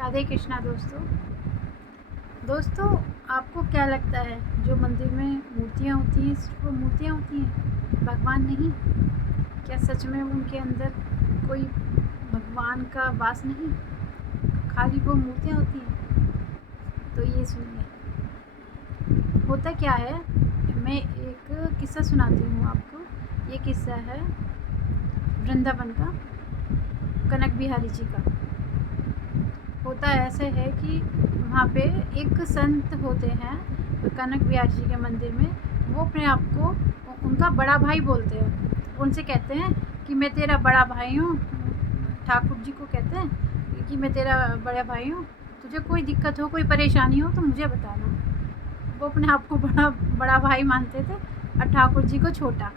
राधे कृष्णा दोस्तों आपको क्या लगता है जो मंदिर में मूर्तियाँ होती हैं सिर्फ वो मूर्तियाँ होती हैं, भगवान नहीं? क्या सच में उनके अंदर कोई भगवान का वास नहीं, खाली वो मूर्तियाँ होती हैं? तो ये सुनिए, होता क्या है। मैं एक किस्सा सुनाती हूँ आपको। ये किस्सा है वृंदावन का, कनक बिहारी जी का। होता ऐसे है कि वहाँ पे एक संत होते हैं कनक बिहारी जी के मंदिर में। वो अपने आप को उनका बड़ा भाई बोलते हैं। उनसे कहते हैं कि मैं तेरा बड़ा भाई हूँ। ठाकुर जी को कहते हैं कि मैं तेरा बड़ा भाई हूँ, तुझे कोई दिक्कत हो, कोई परेशानी हो तो मुझे बताना। वो अपने आप को बड़ा भाई मानते थे और ठाकुर जी को छोटा।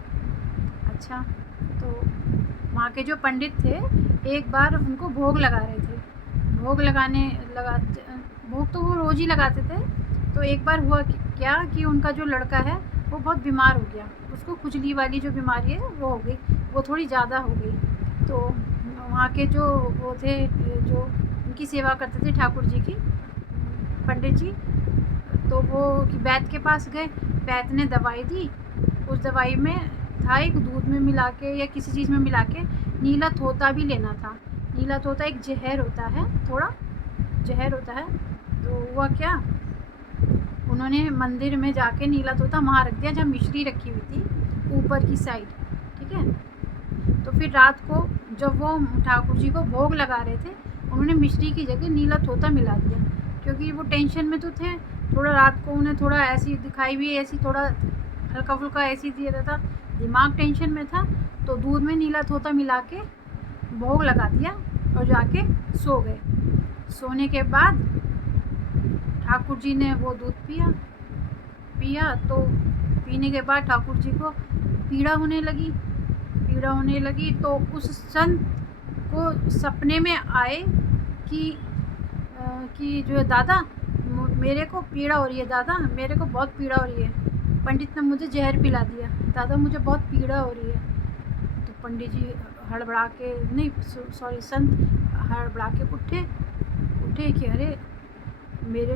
अच्छा, तो वहाँ के जो पंडित थे एक बार उनको भोग लगा रहे थे। भोग तो वो रोज़ ही लगाते थे। तो एक बार हुआ क्या कि उनका जो लड़का है वो बहुत बीमार हो गया। उसको खुजली वाली जो बीमारी है वो हो गई, वो थोड़ी ज़्यादा हो गई। तो वहाँ के जो वो थे, जो उनकी सेवा करते थे ठाकुर जी की, पंडित जी, तो वो कि वैद्य के पास गए। वैद्य ने दवाई दी। उस दवाई में था एक दूध में मिला के या किसी चीज़ में मिला के नीला तोता भी लेना था। नीला तोता एक जहर होता है, थोड़ा जहर होता है। तो हुआ क्या, उन्होंने मंदिर में जाके नीला तोता वहाँ रख दिया जहाँ मिश्री रखी हुई थी, ऊपर की साइड। ठीक है। तो फिर रात को जब वो ठाकुर जी को भोग लगा रहे थे, उन्होंने मिश्री की जगह नीला तोता मिला दिया, क्योंकि वो टेंशन में तो थे। थोड़ा रात को उन्हें थोड़ा ऐसी दिखाई भी, ऐसी थोड़ा हल्का फुल्का ऐसी दिया था, दिमाग टेंशन में था। तो दूध में नीला तोता मिला के भोग लगा दिया और जाके सो गए। सोने के बाद ठाकुर जी ने वो दूध पिया। तो पीने के बाद ठाकुर जी को पीड़ा होने लगी। तो उस संत को सपने में आए कि जो है, दादा मेरे को पीड़ा हो रही है, दादा मेरे को बहुत पीड़ा हो रही है, पंडित ने मुझे जहर पिला दिया, दादा मुझे बहुत पीड़ा हो रही है। तो पंडित जी हड़बड़ा के, नहीं सॉरी, संत हड़बड़ा के उठे कि अरे मेरे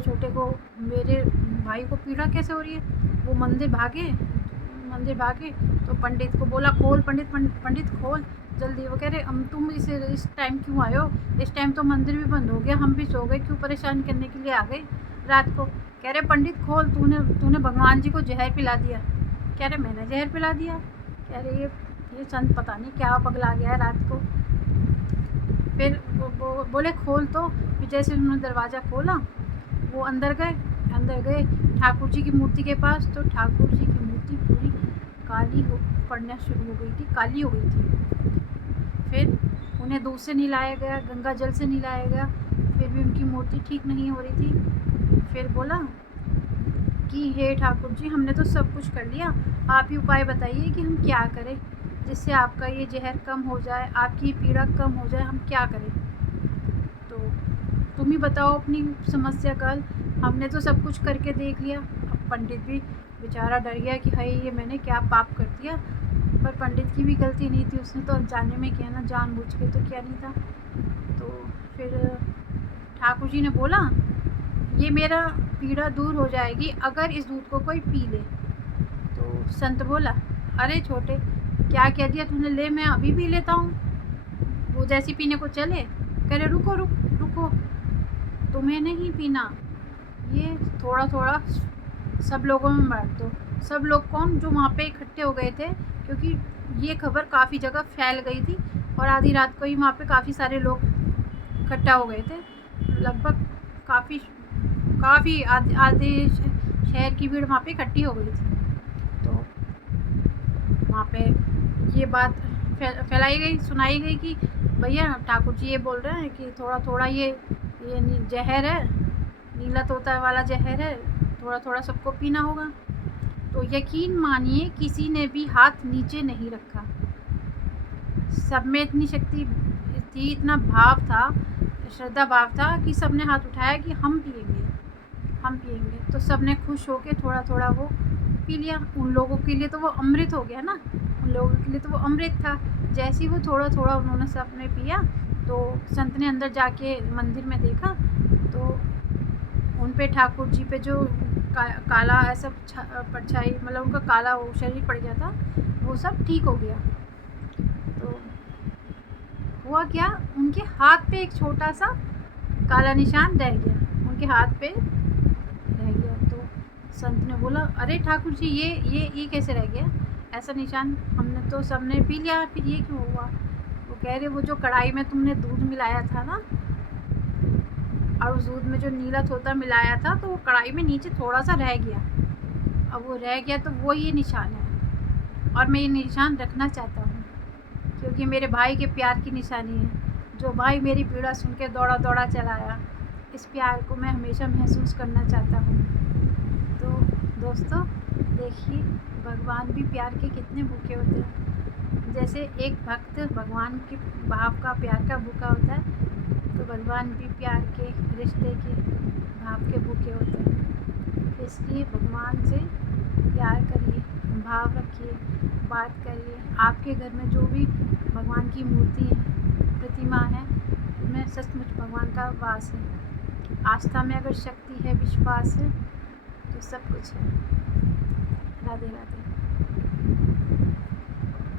भाई को पीड़ा कैसे हो रही है। वो मंदिर भागे। तो पंडित को बोला, खोल पंडित खोल जल्दी। वो कह रहे तुम इस टाइम क्यों आए हो? इस टाइम तो मंदिर भी बंद हो गया, हम भी सो गए, क्यों परेशान करने के लिए आ गए रात को? कह रहे पंडित खोल, तूने भगवान जी को जहर पिला दिया। कह रहे मैंने जहर पिला दिया? कह रहे ये संत पता नहीं क्या पगला गया है रात को। फिर वो बोले खोल। तो फिर जैसे उन्होंने दरवाज़ा खोला, वो अंदर गए ठाकुर जी की मूर्ति के पास। तो ठाकुर जी की मूर्ति पूरी पड़ना शुरू हो गई थी, काली हो गई थी। फिर उन्हें दूध से नहलाया गया, गंगा जल से नहलाया गया, फिर भी उनकी मूर्ति ठीक नहीं हो रही थी। फिर बोला कि हे ठाकुर जी, हमने तो सब कुछ कर लिया, आप ही उपाय बताइए कि हम क्या करें जिससे आपका ये जहर कम हो जाए, आपकी पीड़ा कम हो जाए, हम क्या करें? तो तुम ही बताओ अपनी समस्या का हल, हमने तो सब कुछ करके देख लिया। अब पंडित भी बेचारा डर गया कि हाय ये मैंने क्या पाप कर दिया। पर पंडित की भी गलती नहीं थी, उसने तो अनजाने में किया ना, जानबूझ के तो किया नहीं था। तो फिर ठाकुर जी ने बोला ये मेरा पीड़ा दूर हो जाएगी अगर इस दूध को कोई पी ले। तो संत बोला अरे छोटे, क्या कह दिया तूने, ले मैं अभी पी लेता हूँ। वो जैसी पीने को चले, कह रहे रुको, तुम्हें नहीं पीना, ये थोड़ा थोड़ा सब लोगों में बांट दो। सब लोग कौन? जो वहाँ पे इकट्ठे हो गए थे, क्योंकि ये खबर काफ़ी जगह फैल गई थी और आधी रात को ही वहाँ पे काफ़ी सारे लोग इकट्ठा हो गए थे। लगभग काफ़ी आधे शहर की भीड़ वहाँ पे इकट्ठी हो गई थी। तो वहाँ पे ये बात फैलाई गई, सुनाई गई कि भैया ठाकुर जी ये बोल रहे हैं कि थोड़ा थोड़ा ये जहर है, नीला तोता वाला जहर है, थोड़ा थोड़ा सबको पीना होगा। तो यकीन मानिए किसी ने भी हाथ नीचे नहीं रखा। सब में इतनी शक्ति थी, इतना भाव था, श्रद्धा भाव था कि सब ने हाथ उठाया कि हम पिएंगे। तो सब ने खुश होके थोड़ा थोड़ा वो पी लिया। उन लोगों के लिए तो वो अमृत हो गया ना, उन लोगों के लिए तो वो अमृत था। जैसे ही वो थोड़ा थोड़ा उन्होंने सब ने पिया, तो संत ने अंदर जाके मंदिर में देखा तो उन पे ठाकुर जी पे जो काला ऐसा परछाई, मतलब उनका काला वो शरीर पड़ गया था, वो सब ठीक हो गया। तो हुआ क्या, उनके हाथ पे एक छोटा सा काला निशान रह गया, उनके हाथ पे रह गया। तो संत ने बोला, अरे ठाकुर जी ये कैसे रह गया, ऐसा निशान हमने तो सबने पी लिया, फिर ये क्यों हुआ। वो कह रहे, वो जो कढ़ाई में तुमने दूध मिलाया था ना, और उस दूध में जो नीला तोता मिलाया था, तो वो कढ़ाई में नीचे थोड़ा सा रह गया, अब वो रह गया तो वो ये निशान है, और मैं ये निशान रखना चाहता हूँ क्योंकि मेरे भाई के प्यार की निशानी है। जो भाई मेरी पीड़ा सुन के दौड़ा दौड़ा चलाया, इस प्यार को मैं हमेशा महसूस करना चाहता हूँ। तो दोस्तों देखिए, भगवान भी प्यार के कितने भूखे होते हैं। जैसे एक भक्त भगवान के भाव का, प्यार का भूखा होता है, तो भगवान भी प्यार के, रिश्ते के भाव के भूखे होते हैं। इसलिए भगवान से प्यार करिए, भाव रखिए, बात करिए। आपके घर में जो भी भगवान की मूर्ति है, प्रतिमा है, उनमें सचमुच भगवान का वास है। आस्था में अगर शक्ति है, विश्वास है, तो सब कुछ है। राधे राधे।